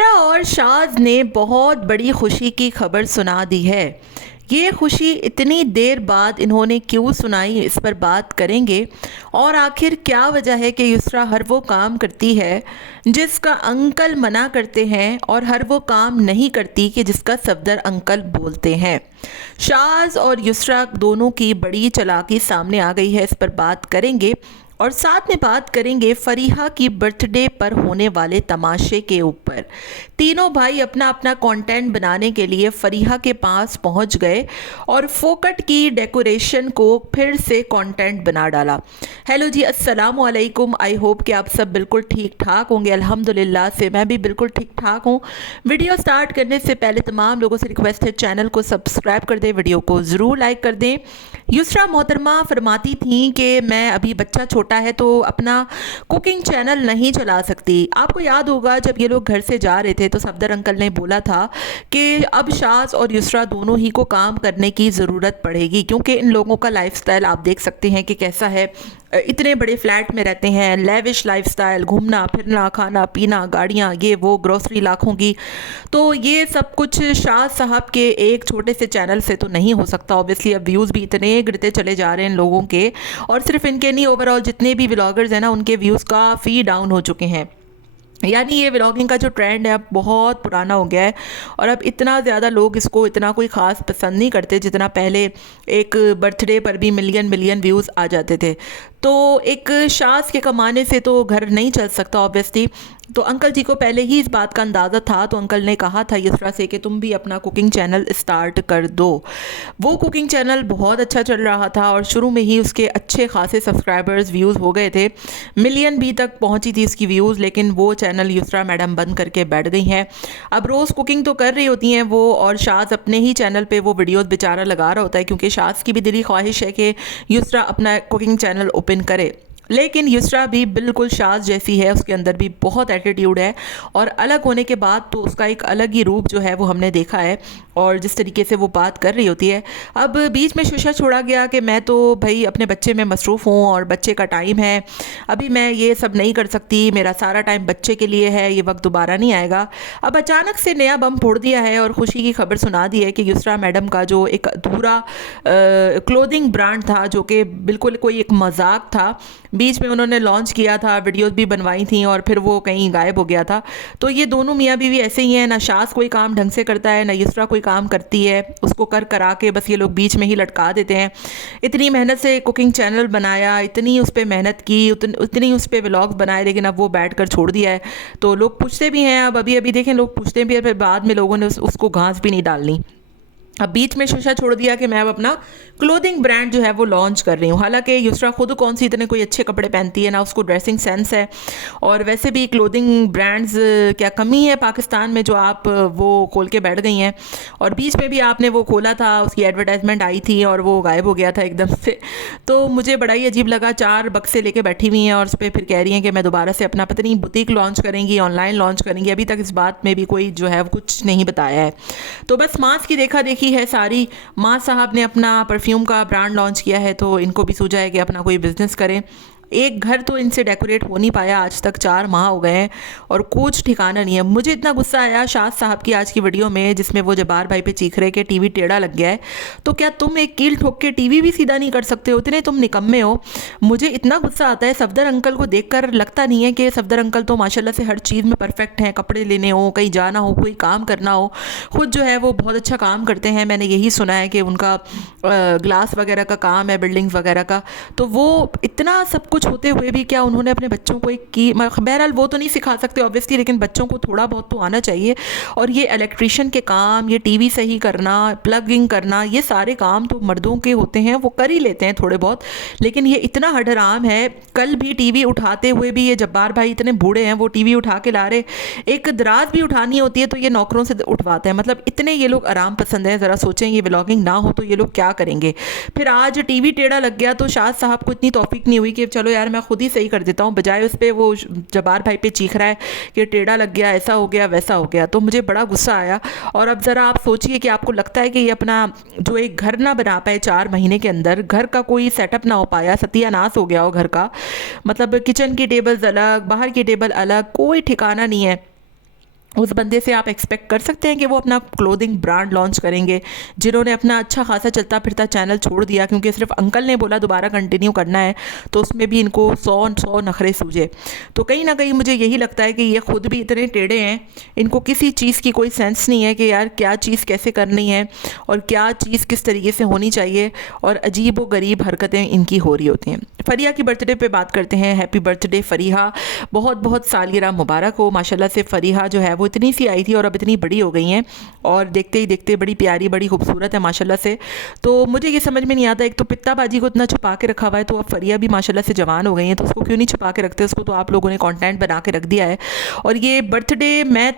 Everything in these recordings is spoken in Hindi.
युसरा और शाज ने बहुत बड़ी खुशी की खबर सुना दी है। ये खुशी इतनी देर बाद इन्होंने क्यों सुनाई, इस पर बात करेंगे। और आखिर क्या वजह है कि युसरा हर वो काम करती है जिसका अंकल मना करते हैं और हर वो काम नहीं करती कि जिसका सफदर अंकल बोलते हैं। शाज और युसरा दोनों की बड़ी चालाकी सामने आ गई है, इस पर बात करेंगे। और साथ में बात करेंगे फरीहा की बर्थडे पर होने वाले तमाशे के ऊपर। तीनों भाई अपना अपना कंटेंट बनाने के लिए फरीहा के पास पहुंच गए और फोकट की डेकोरेशन को फिर से कंटेंट बना डाला। हेलो जी, अस्सलाम वालेकुम। आई होप कि आप सब बिल्कुल ठीक ठाक होंगे। अल्हम्दुलिल्लाह से मैं भी बिल्कुल ठीक ठाक हूँ। वीडियो स्टार्ट करने से पहले तमाम लोगों से रिक्वेस्ट है, चैनल को सब्सक्राइब कर दें, वीडियो को ज़रूर लाइक कर दें। युसरा मोहतरमा फरमाती थी कि मैं अभी बच्चा छोटा है तो अपना कुकिंग चैनल नहीं चला सकती। आपको याद होगा जब ये लोग घर से जा रहे थे तो सफदर अंकल ने बोला था कि अब शाज और युसरा दोनों ही को काम करने की ज़रूरत पड़ेगी, क्योंकि इन लोगों का लाइफस्टाइल आप देख सकते हैं कि कैसा है। इतने बड़े फ्लैट में रहते हैं, लेविश लाइफस्टाइल, घूमना फिरना, खाना पीना, गाड़ियाँ, ये वो, ग्रोसरी लाखों की। तो ये सब कुछ शाह साहब के एक छोटे से चैनल से तो नहीं हो सकता। ऑब्वियसली अब व्यूज़ भी इतने गिरते चले जा रहे हैं इन लोगों के, और सिर्फ इनके नहीं, ओवरऑल जितने भी व्लॉगर्स हैं ना, उनके व्यूज़ काफ़ी डाउन हो चुके हैं। यानी ये व्लॉगिंग का जो ट्रेंड है अब बहुत पुराना हो गया है और अब इतना ज़्यादा लोग इसको इतना कोई ख़ास पसंद नहीं करते जितना पहले एक बर्थडे पर भी मिलियन मिलियन व्यूज़ आ जाते थे। तो एक शाज़ के कमाने से तो घर नहीं चल सकता ऑब्वियसली। तो अंकल जी को पहले ही इस बात का अंदाज़ा था, तो अंकल ने कहा था युसरा से कि तुम भी अपना कुकिंग चैनल स्टार्ट कर दो। वो कुकिंग चैनल बहुत अच्छा चल रहा था और शुरू में ही उसके अच्छे खासे सब्सक्राइबर्स, व्यूज़ हो गए थे, मिलियन भी तक पहुंची थी इसकी व्यूज़। लेकिन वो चैनल युसरा मैडम बंद करके बैठ गई हैं। अब रोज़ कुकिंग तो कर रही होती हैं वो, और शाज़ अपने ही चैनल पे वो वीडियोस बेचारा लगा रहा होता है, क्योंकि शाज़ की भी दिली ख्वाहिश है कि युसरा अपना कुकिंग चैनल ओपन करे। लेकिन युसरा भी बिल्कुल शाज़ जैसी है, उसके अंदर भी बहुत एटीट्यूड है और अलग होने के बाद तो उसका एक अलग ही रूप जो है वो हमने देखा है, और जिस तरीके से वो बात कर रही होती है। अब बीच में शुशा छोड़ा गया कि मैं तो भाई अपने बच्चे में मसरूफ़ हूँ और बच्चे का टाइम है, अभी मैं ये सब नहीं कर सकती, मेरा सारा टाइम बच्चे के लिए है, ये वक्त दोबारा नहीं आएगा। अब अचानक से नया बम फोड़ दिया है और खुशी की खबर सुना दी है कि युसरा मैडम का जो एक अधूरा क्लोथिंग ब्रांड था, जो कि बिल्कुल कोई एक मजाक था, बीच में उन्होंने लॉन्च किया था, वीडियोस भी बनवाई थी और फिर वो कहीं गायब हो गया था। तो ये दोनों मियाँ बीवी ऐसे ही हैं, ना शाज़ कोई काम ढंग से करता है ना युसरा कोई काम करती है, उसको कर करा के बस ये लोग बीच में ही लटका देते हैं। इतनी मेहनत से कुकिंग चैनल बनाया, इतनी उस पर मेहनत की, उतनी उस पर व्लॉग्स बनाए, लेकिन अब वो बैठ कर छोड़ दिया है। तो लोग पूछते भी हैं, अब अभी अभी देखें लोग पूछते भी हैं, फिर बाद में लोगों ने उसको घास भी नहीं डालनी। अब बीच में शीशा छोड़ दिया कि मैं अब अपना क्लोथिंग ब्रांड जो है वो लॉन्च कर रही हूँ। हालांकि युसरा खुद कौन सी इतने कोई अच्छे कपड़े पहनती है, ना उसको ड्रेसिंग सेंस है, और वैसे भी क्लोथिंग ब्रांड्स क्या कमी है पाकिस्तान में जो आप वो खोल के बैठ गई हैं। और बीच में भी आपने वो खोला था, उसकी एडवर्टाइजमेंट आई थी और वो गायब हो गया था एकदम से। तो मुझे बड़ा ही अजीब लगा, 4 बक्से लेके बैठी हुई हैं और उस पर फिर कह रही हैं कि मैं दोबारा से अपना पता नहीं बुटीक लॉन्च करेंगी, ऑनलाइन लॉन्च करेंगी। अभी तक इस बात में भी कोई जो है वो कुछ नहीं बताया है। तो बस मास्क की देखा देखी है सारी। माँ साहब ने अपना परफ्यूम का ब्रांड लॉन्च किया है, तो इनको भी सूझा है कि अपना कोई बिजनेस करें। एक घर तो इनसे डेकोरेट हो नहीं पाया आज तक, 4 माह हो गए हैं और कुछ ठिकाना नहीं है। मुझे इतना गुस्सा आया शाह साहब की आज की वीडियो में, जिसमें वो जब्बार भाई पे चीख रहे कि टीवी टेढ़ा लग गया है। तो क्या तुम एक कील ठोक के टीवी भी सीधा नहीं कर सकते हो? इतने तुम निकम्मे हो। मुझे इतना गुस्सा आता है सफदर अंकल को देखकर। लगता नहीं है कि सफदर अंकल तो माशाल्लाह से हर चीज़ में परफेक्ट हैं, कपड़े लेने हो, कहीं जाना हो, कोई काम करना हो, खुद जो है वो बहुत अच्छा काम करते हैं। मैंने यही सुना है कि उनका ग्लास वगैरह का काम है, बिल्डिंग्स वगैरह का। तो वो इतना सब कुछ होते हुए भी क्या उन्होंने अपने बच्चों को एक की, बहरहाल वो तो नहीं सिखा सकते ऑब्वियसली, लेकिन बच्चों को थोड़ा बहुत तो आना चाहिए। और ये इलेक्ट्रिशियन के काम, ये टीवी सही करना, प्लगिंग करना, ये सारे काम तो मर्दों के होते हैं, वो कर ही लेते हैं थोड़े बहुत। लेकिन ये इतना हडराम है, कल भी टीवी उठाते हुए भी ये जब्बार भाई इतने बूढ़े हैं, वो टीवी उठा के ला रहे, एक दराज भी उठानी होती है तो ये नौकरों से उठवाते हैं। मतलब इतने ये लोग आराम पसंद है। ज़रा सोचें, ये व्लॉगिंग ना हो तो ये लोग क्या करेंगे। फिर आज टीवी टेढ़ा लग गया तो शाह साहब को इतनी तौफीक नहीं हुई कि चलो यार मैं खुद ही सही कर देता हूँ, बजाय उस पर वो जब्बार भाई पे चीख रहा है कि टेढ़ा लग गया, ऐसा हो गया, वैसा हो गया। तो मुझे बड़ा गुस्सा आया। और अब ज़रा आप सोचिए कि आपको लगता है कि ये अपना जो एक घर ना बना पाए 4 महीने के अंदर, घर का कोई सेटअप ना हो पाया, सत्यानाश हो गया हो घर का। मतलब किचन की टेबल्स अलग, बाहर की टेबल अलग, कोई ठिकाना नहीं है। उस बंदे से आप एक्सपेक्ट कर सकते हैं कि वो अपना क्लोथिंग ब्रांड लॉन्च करेंगे, जिन्होंने अपना अच्छा खासा चलता फिरता चैनल छोड़ दिया क्योंकि सिर्फ अंकल ने बोला दोबारा कंटिन्यू करना है, तो उसमें भी इनको 100 नखरे सूझे। तो कहीं ना कहीं मुझे यही लगता है कि ये खुद भी इतने टेढ़े हैं, इनको किसी चीज़ की कोई सेंस नहीं है कि यार क्या चीज़ कैसे करनी है और क्या चीज़ किस तरीके से होनी चाहिए, और अजीब व गरीब हरकतें इनकी हो रही होती हैं। फ़रिया की बर्थडे पे बात करते हैं। हैप्पी बर्थडे फ़रीहा, बहुत बहुत सालगिरह मुबारक हो। माशाल्लाह से फ़रीहा जो है वो इतनी सी आई थी और अब इतनी बड़ी हो गई हैं, और देखते ही देखते बड़ी प्यारी बड़ी खूबसूरत है माशाल्लाह से। तो मुझे ये समझ में नहीं आता, एक तो पित्ताबाजी को इतना छुपा के रखा हुआ है, तो अब फ़रिया भी माशाल्लाह से जवान हो गई हैं, तो उसको क्यों नहीं छुपा के रखते, उसको तो आप लोगों ने कंटेंट बना के रख दिया है। और ये बर्थडे मैं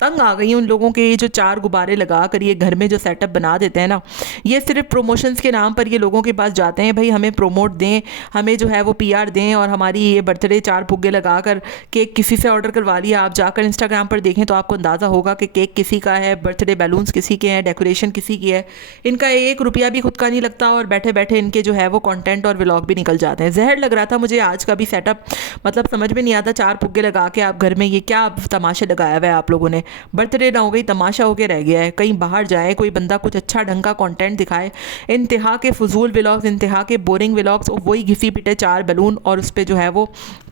तंग आ गई हूँ उन लोगों के, ये जो 4 गुब्बारे लगा कर ये घर में जो सेटअप बना देते हैं ना, ये सिर्फ प्रमोशंस के नाम पर ये लोगों के पास जाते हैं, भाई हमें प्रोमोट दें, हमें जो है वो पीआर दें, और हमारी ये बर्थडे 4 फुग्गे लगा कर केक किसी से ऑर्डर करवा लिया। आप जाकर इंस्टाग्राम पर देखें तो आपको अंदाज़ा होगा कि केक किसी का है, बर्थडे बैलून्स किसी के हैं, डेकोरेशन किसी की है, इनका 1 रुपया भी खुद का नहीं लगता, और बैठे बैठे इनके जो है वो कंटेंट और व्लॉग भी निकल जाते हैं। जहर लग रहा था मुझे आज का भी सेटअप, मतलब समझ में नहीं आता, 4 फुग्गे लगा के आप घर में ये क्या तमाशा लगाया हुआ है आप लोगों ने। बर्थडे ना हो गई, तमाशा होके रह गया है। कहीं बाहर जाए कोई बंदा, कुछ अच्छा ढंग का कंटेंट दिखाए। इंतहा के फजूल व्लॉग्स, इंतहा के बोरिंग व्लॉग्स, और वही घिसी पिटे 4 बैलून और उस पर जो है वो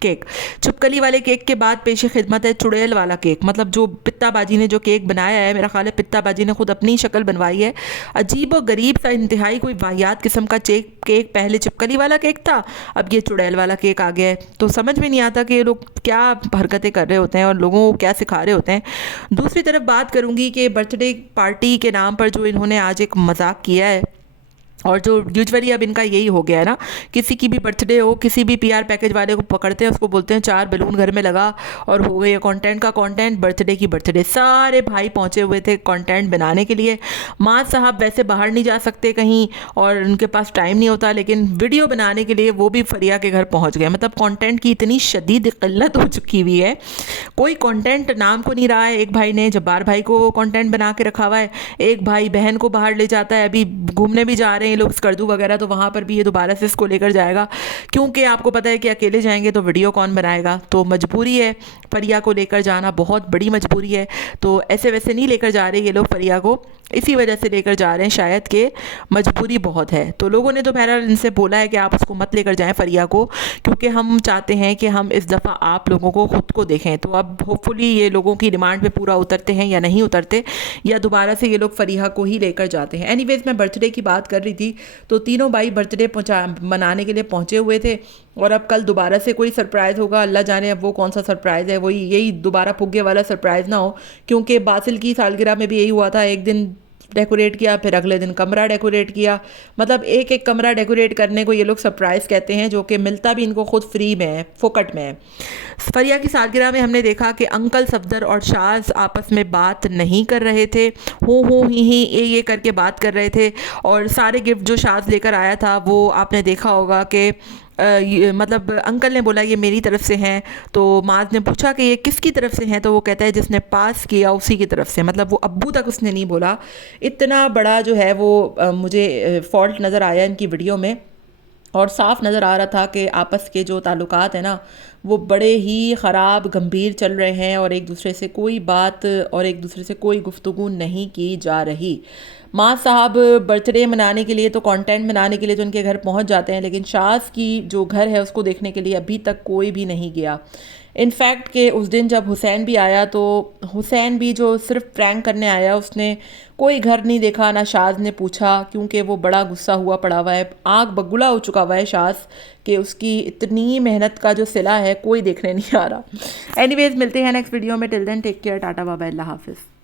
केक। चुपकली वाले केक के बाद पेश खिदमत है चुड़ैल वाला केक, मतलब जो पित्ताबाजी ने जो केक बनाया है, मेरा ख्याल है पित्ताबाजी ने खुद अपनी शक्ल बनवाई है। अजीब और गरीब सा इंतहाई कोई वाहियात किस्म का केक, पहले चिपकली वाला केक था, अब ये चुड़ैल वाला केक आ गया है। तो समझ में नहीं आता कि ये लोग क्या हरकतें कर रहे होते हैं और लोगों को क्या सिखा रहे होते हैं। दूसरी तरफ बात करूंगी कि बर्थडे पार्टी के नाम पर जो इन्होंने आज एक मजाक किया है, और जो यूजुअली अब इनका यही हो गया है ना, किसी की भी बर्थडे हो, किसी भी पीआर पैकेज वाले को पकड़ते हैं, उसको बोलते हैं 4 बैलून घर में लगा और हो गए कंटेंट का कंटेंट, बर्थडे की बर्थडे। सारे भाई पहुंचे हुए थे कंटेंट बनाने के लिए। माँ साहब वैसे बाहर नहीं जा सकते कहीं और उनके पास टाइम नहीं होता, लेकिन वीडियो बनाने के लिए वो भी फ़रिया के घर पहुँच गए। मतलब कंटेंट की इतनी शदीद किल्लत हो चुकी हुई है, कोई कंटेंट नाम को नहीं रहा है। एक भाई ने जब्बार भाई को कंटेंट बना के रखा हुआ है, एक भाई बहन को बाहर ले जाता है, अभी घूमने भी जा रहे हैं लोग स्कर्दू वगैरह, तो वहाँ पर भी ये दोबारा से इसको लेकर जाएगा, क्योंकि आपको पता है कि अकेले जाएंगे तो वीडियो कौन बनाएगा। तो मजबूरी है फ़रिया को लेकर जाना, बहुत बड़ी मजबूरी है। तो ऐसे वैसे नहीं लेकर जा रहे ये लोग फ़रिया को, इसी वजह से लेकर जा रहे हैं शायद कि मजबूरी बहुत है। तो लोगों ने तो बहरहाल इनसे बोला है कि आप उसको मत लेकर जाएं फ़रिया को, क्योंकि हम चाहते हैं कि हम इस दफ़ा आप लोगों को ख़ुद को देखें। तो अब होपफुली ये लोगों की डिमांड पे पूरा उतरते हैं या नहीं उतरते, या दोबारा से ये लोग फ़रिया को ही लेकर जाते हैं। एनीवेज़, मैं बर्थडे की बात कर रही थी, तो तीनों भाई बर्थडे मनाने के लिए पहुँचे हुए थे, और अब कल दोबारा से कोई सरप्राइज़ होगा। अल्लाह जाने अब वो कौन सा सरप्राइज़ है, वही यही दोबारा फुग्गे वाला सरप्राइज़ ना हो, क्योंकि बासिल की सालगिरह में भी यही हुआ था, एक दिन डेकोरेट किया, फिर अगले दिन कमरा डेकोरेट किया। मतलब एक एक कमरा डेकोरेट करने को ये लोग सरप्राइज़ कहते हैं, जो कि मिलता भी इनको खुद फ्री में है, फोकट में है। फ़रिया की सालगिरह में हमने देखा कि अंकल सफदर और शाज आपस में बात नहीं कर रहे थे, हो ही ये करके बात कर रहे थे, और सारे गिफ्ट जो शाज लेकर आया था वो आपने देखा होगा कि मतलब अंकल ने बोला ये मेरी तरफ से हैं, तो माज ने पूछा कि ये किसकी तरफ से हैं, तो वो कहता है जिसने पास किया उसी की तरफ से। मतलब वो अब्बू तक उसने नहीं बोला। इतना बड़ा जो है वो मुझे फॉल्ट नज़र आया इनकी वीडियो में, और साफ़ नज़र आ रहा था कि आपस के जो ताल्लुकात हैं ना वो बड़े ही ख़राब गंभीर चल रहे हैं, और एक दूसरे से कोई बात और एक दूसरे से कोई गुफ्तगू नहीं की जा रही। माँ साहब बर्थडे मनाने के लिए, तो कंटेंट बनाने के लिए तो उनके घर पहुंच जाते हैं, लेकिन शाज की जो घर है उसको देखने के लिए अभी तक कोई भी नहीं गया। इनफैक्ट कि उस दिन जब हुसैन भी आया, तो हुसैन भी जो सिर्फ प्रैंक करने आया, उसने कोई घर नहीं देखा, ना शाज ने पूछा, क्योंकि वो बड़ा गुस्सा हुआ पड़ा हुआ है, आग बगुला हो चुका हुआ है शाज, कि उसकी इतनी मेहनत का जो सिला है कोई देखने नहीं आ रहा। एनीवेज, मिलते हैं नेक्स्ट वीडियो में। Till then take care, tata bye bye, अल्लाह हाफिज़।